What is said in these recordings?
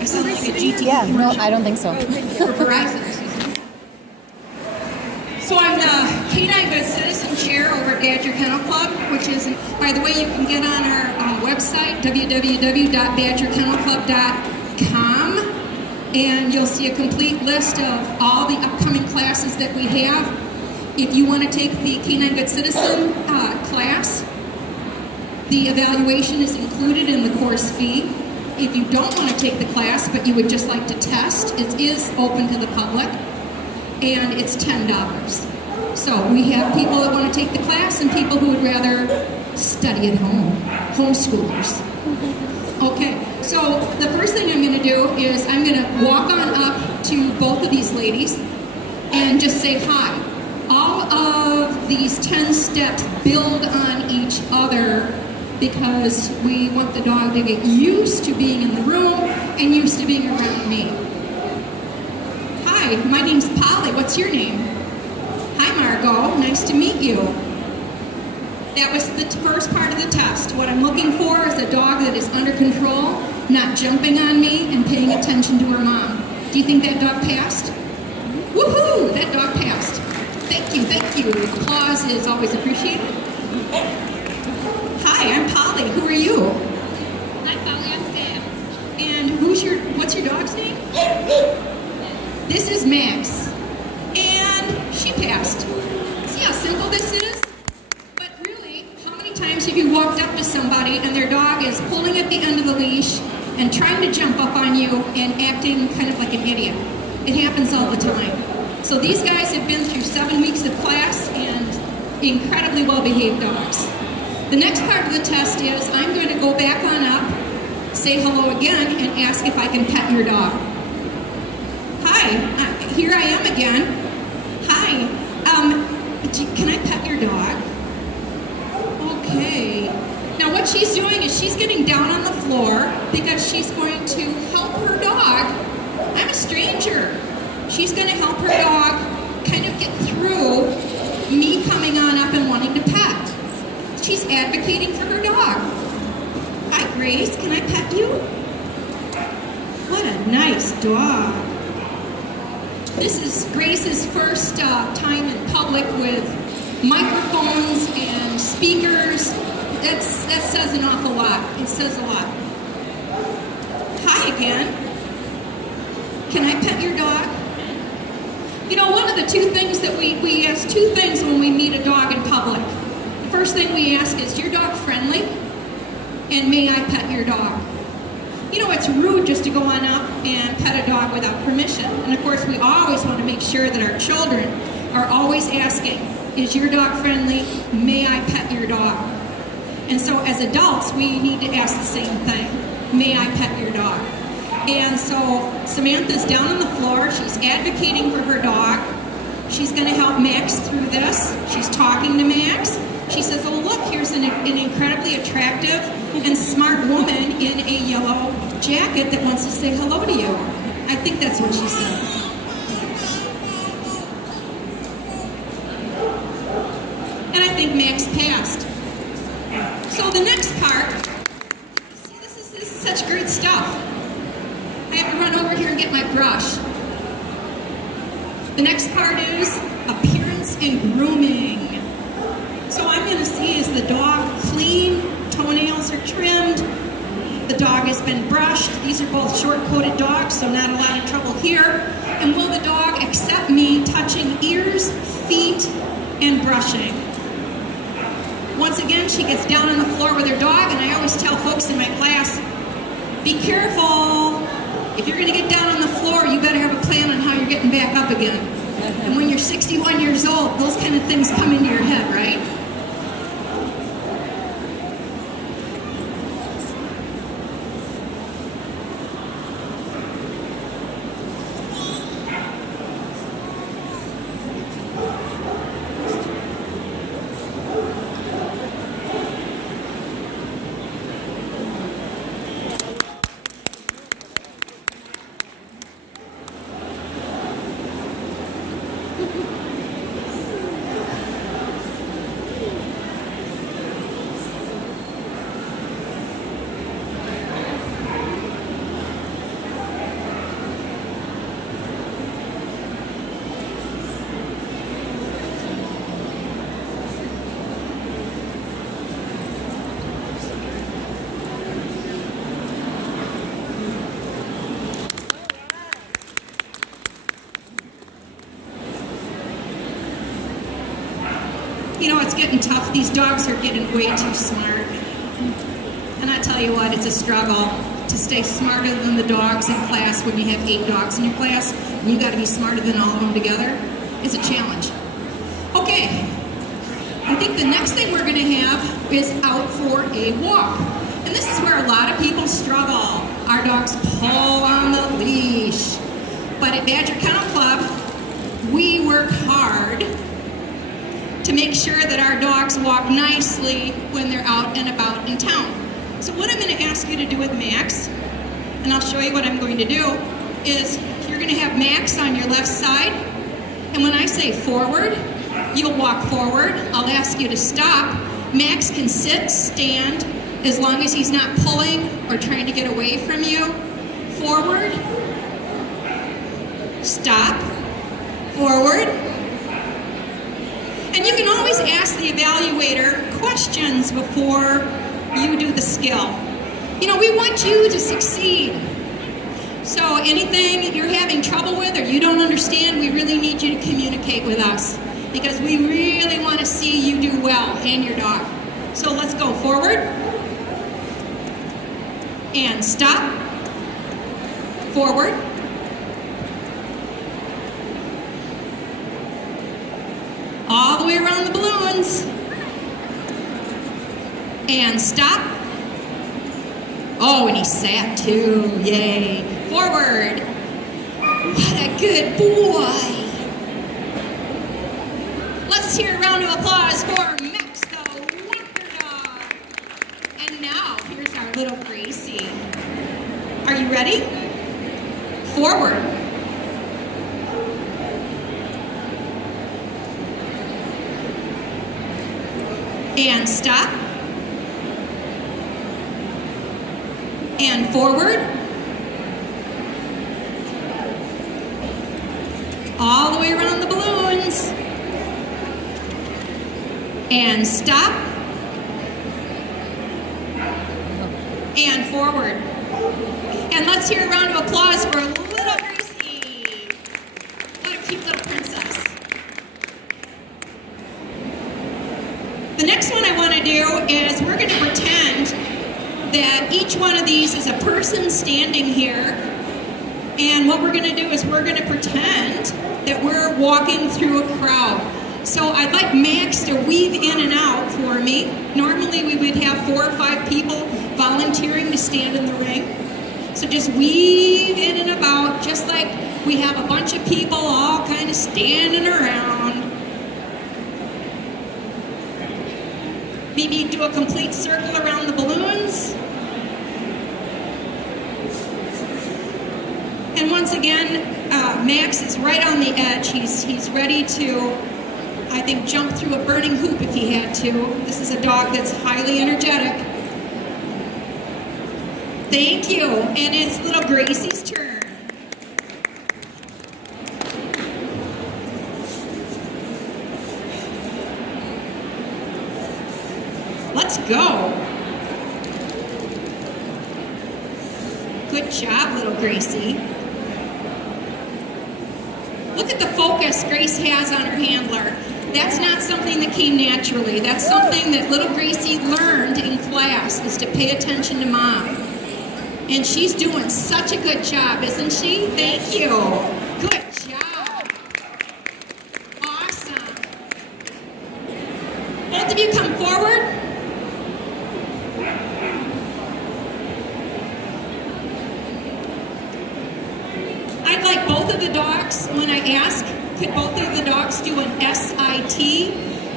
I sound like a GT Yeah, no, commercial. I don't think so. For Verizon. So I'm the Canine Good Citizen Chair over at Badger Kennel Club, which is, by the way, you can get on our website, www.badgerkennelclub.com, and you'll see a complete list of all the upcoming classes that we have. If you want to take the Canine Good Citizen class, the evaluation is included in the course fee. If you don't want to take the class, but you would just like to test, it is open to the public, and it's $10. So we have people that want to take the class and people who would rather study at home, homeschoolers. Okay, so the first thing I'm going to do is I'm going to walk on up to both of these ladies and just say hi. All of these 10 steps build on each other because we want the dog to get used to being in the room and used to being around me. Hi, my name's Polly. What's your name? Hi, Margot. Nice to meet you. That was the first part of the test. What I'm looking for is a dog that is under control, not jumping on me, and paying attention to her mom. Do you think that dog passed? Woohoo! That dog passed. Thank you, thank you. Applause is always appreciated. Hi, I'm Polly. Who are you? Hi, Polly. I'm Sam. And what's your dog's name? This is Max. And she passed. See how simple this is? But really, how many times have you walked up to somebody and their dog is pulling at the end of the leash and trying to jump up on you and acting kind of like an idiot? It happens all the time. So these guys have been through 7 weeks of class and incredibly well-behaved dogs. The next part of the test is I'm going to go back on up, say hello again, and ask if I can pet your dog. Hi, here I am again. Hi, can I pet your dog? Okay. Now what she's doing is she's getting down on the floor because she's going to help her dog. I'm a stranger. She's going to help her dog kind of get through me coming on up and wanting to pet. She's advocating for her dog. Hi, Grace. Can I pet you? What a nice dog. This is Grace's first time in public with microphones and speakers. That says an awful lot. It says a lot. Hi again. Can I pet your dog? You know, one of the two things that we ask two things when we meet a dog in public. The first thing we ask is your dog friendly? And may I pet your dog? You know, it's rude just to go on up and pet a dog without permission. And of course, we always want to make sure that our children are always asking, is your dog friendly? May I pet your dog? And so as adults, we need to ask the same thing. May I pet your dog? And so Samantha's down on the floor. She's advocating for her dog. She's going to help Max through this. She's talking to Max. She says, oh, look, here's an incredibly attractive and smart woman in a yellow jacket that wants to say hello to you. I think that's what she said. And I think Max passed. So the next part, see, this is such great stuff. I have to run over here and get my brush. The next part is appearance and grooming. So I'm going to see, is the dog clean? Toenails are trimmed. The dog has been brushed. These are both short-coated dogs, so not a lot of trouble here. And will the dog accept me touching ears, feet, and brushing? Once again, she gets down on the floor with her dog, and I always tell folks in my class, be careful. If you're going to get down on the floor, you better have a plan on how you're getting back up again. And when you're 61 years old, those kind of things come into your head, right? know, it's getting tough. These dogs are getting way too smart. And I tell you what, it's a struggle to stay smarter than the dogs in class when you have 8 dogs in your class, and you got to be smarter than all of them together. It's a challenge. Okay, I think the next thing we're going to have is out for a walk. And this is where a lot of people struggle. Our dogs pull on the leash. But at Badger Kennel Club, we work hard to make sure that our dogs walk nicely when they're out and about in town. So what I'm going to ask you to do with Max, and I'll show you what I'm going to do, is you're going to have Max on your left side, and when I say forward, you'll walk forward. I'll ask you to stop. Max can sit, stand, as long as he's not pulling or trying to get away from you. Forward, stop, forward. And you can always ask the evaluator questions before you do the skill. You know, we want you to succeed. So anything you're having trouble with or you don't understand, we really need you to communicate with us because we really want to see you do well and your dog. So let's go forward and stop, forward, all the way around the balloons, and stop. Oh, and he sat too, yay. Forward. What a good boy. Let's hear a round of applause for Max the Wonder Dog. And now, here's our little Gracie. Are you ready? Forward. And stop. And forward. All the way around the balloons. And stop. And forward. And let's hear a round of applause for little Gracie. What a cute little princess. The next one I want to do is we're going to pretend that each one of these is a person standing here, and what we're going to do is we're going to pretend that we're walking through a crowd. So I'd like Max to weave in and out for me. Normally we would have 4 or 5 people volunteering to stand in the ring. So just weave in and about, just like we have a bunch of people all kind of standing around. Maybe do a complete circle around the balloons. And once again, Max is right on the edge. He's ready to, I think, jump through a burning hoop if he had to. This is a dog that's highly energetic. Thank you. And it's little Gracie's turn. Let's go. Good job, little Gracie. Look at the focus Grace has on her handler. That's not something that came naturally. That's something that little Gracie learned in class, is to pay attention to mom. And she's doing such a good job, isn't she? Thank you. Good job. Awesome. Both of you come forward. I'd like both of the dogs, when I ask, could both of the dogs do an SIT?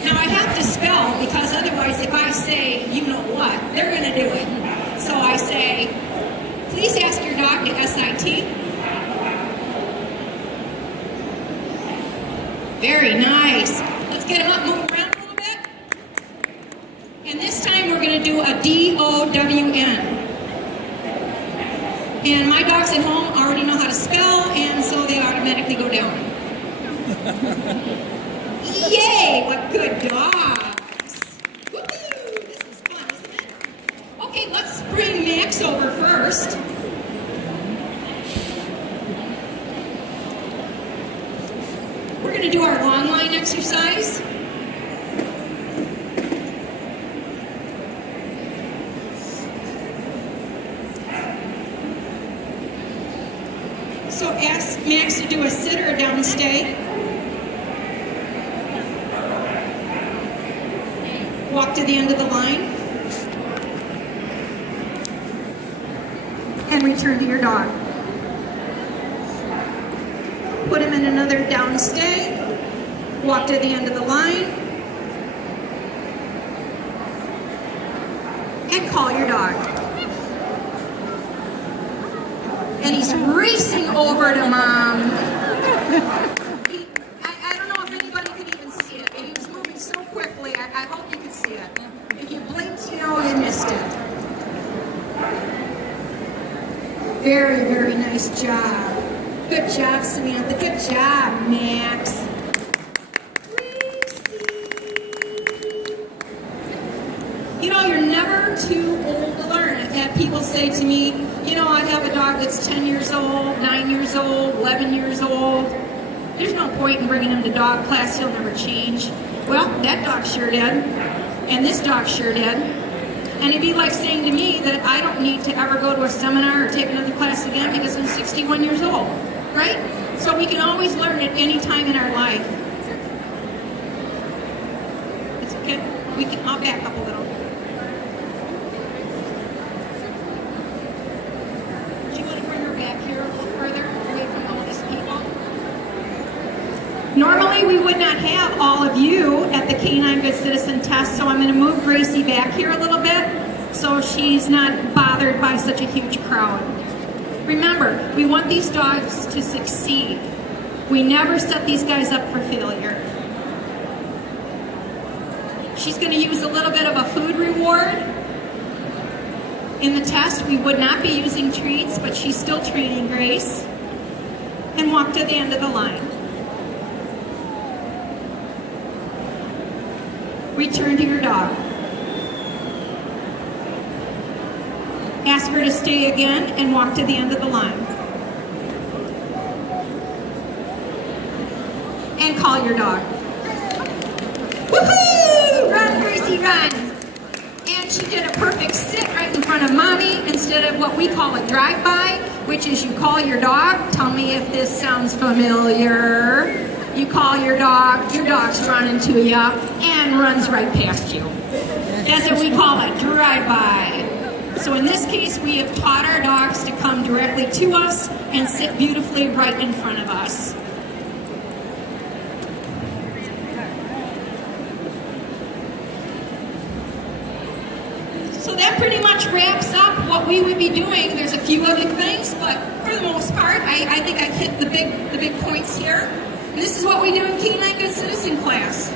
Now I have to spell, because otherwise if I say, you know what, they're going to do it. So I say, please ask your dog to SIT. Very nice. Let's get him up, move around a little bit. And this time we're going to do a DOWN. And my dogs at home already know how to spell, and so they automatically go down. Yay! What good dogs! Woohoo! This is fun, isn't it? Okay, let's bring Max over first. We're going to do our long line exercise. So ask Max to do a sit or a down stay. Walk to the end of the line. And return to your dog. Put him in another down stay. Walk to the end of the line. And call your dog. And he's racing over to Mom. I don't know if anybody could even see it. He was moving so quickly. I hope you could see it. If you blinked, you know you missed it. Very, very nice job. Good job, Samantha. Good job, Max. You know, you're never too old to learn. I've had people say to me, you know, I have a dog that's 10 years old, 9 years old, 11 years old. There's no point in bringing him to dog class. He'll never change. Well, that dog sure did. And this dog sure did. And it'd be like saying to me that I don't need to ever go to a seminar or take another class again because I'm 61 years old, right? So we can always learn at any time in our life. It's okay. I'll back up a little. Do you want to bring her back here a little further, away from all these people? Normally we would not have all of you at the Canine Good Citizen test, so I'm going to move Gracie back here a little bit so she's not bothered by such a huge crowd. Remember, we want these dogs to succeed. We never set these guys up for failure. She's going to use a little bit of a food reward. In the test, we would not be using treats, but she's still training Grace. And walk to the end of the line. Return to your dog. Ask her to stay again and walk to the end of the line. And call your dog. Woohoo! Run, Gracie, run! And she did a perfect sit right in front of Mommy instead of what we call a drive-by, which is you call your dog. Tell me if this sounds familiar. You call your dog's running to you and runs right past you. That's what we call a drive-by. So in this case, we have taught our dogs to come directly to us and sit beautifully right in front of us. So that pretty much wraps up what we would be doing. There's a few other things, but for the most part, I think I've hit the big points here. And this is what we do in Canine Good Citizen class.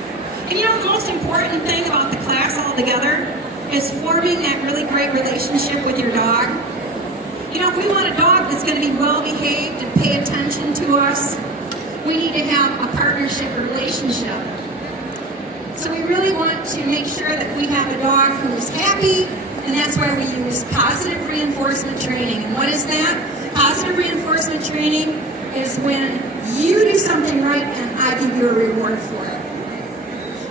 And you know, the most important thing about the class altogether is forming that really great relationship with your dog. You know, if we want a dog that's going to be well behaved and pay attention to us, we need to have a partnership, a relationship. So we really want to make sure that we have a dog who's happy, and that's why we use positive reinforcement training. And what is that? Positive reinforcement training is when you do something right and I give you a reward for it.